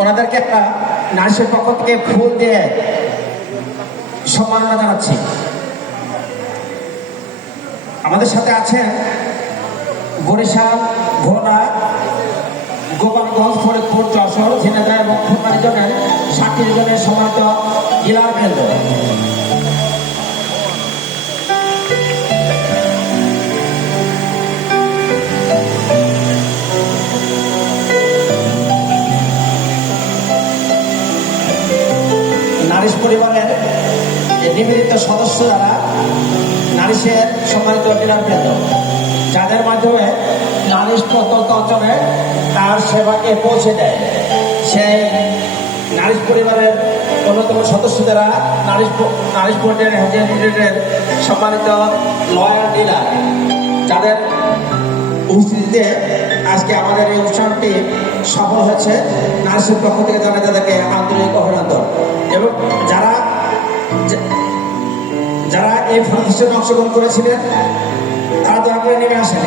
ওনাদেরকে একটা নার্সের পক্ষ থেকে ফুল দিয়ে সম্মাননা জানাচ্ছি। আমাদের সাথে আছেন বরিশাল, ভোলা, গোপালগঞ্জ, ফরিদপুর, যশোর, ঝিনাইদহ এবং খুলনা জনের 60 জনের সম্মানিত জেলার কেন্দ্র। নারিশ পরিবারের নিবেদিত সদস্য যারা নারিশের সম্মানিত জেলার কেন্দ্র, যাদের মাধ্যমে নারিশ প্রত্যন্ত অঞ্চলে তার সেবাকে পৌঁছে দেয়, সেই নারিশ পরিবারের অন্যতম সদস্য যারা নারিশ বোর্ডের লিমিটেডের সম্মানিত লয়ার ডিলার, যাদের উপস্থিতিতে আজকে আমাদের এই অনুষ্ঠানটি সফল হয়েছে। নারিশের পক্ষ থেকে জানাই তাদেরকে আন্তরিক অভিনন্দন। এবং যারা এই ফাংশনে অংশগ্রহণ করেছিলেন তারা দয়া করে নেমে আসেন।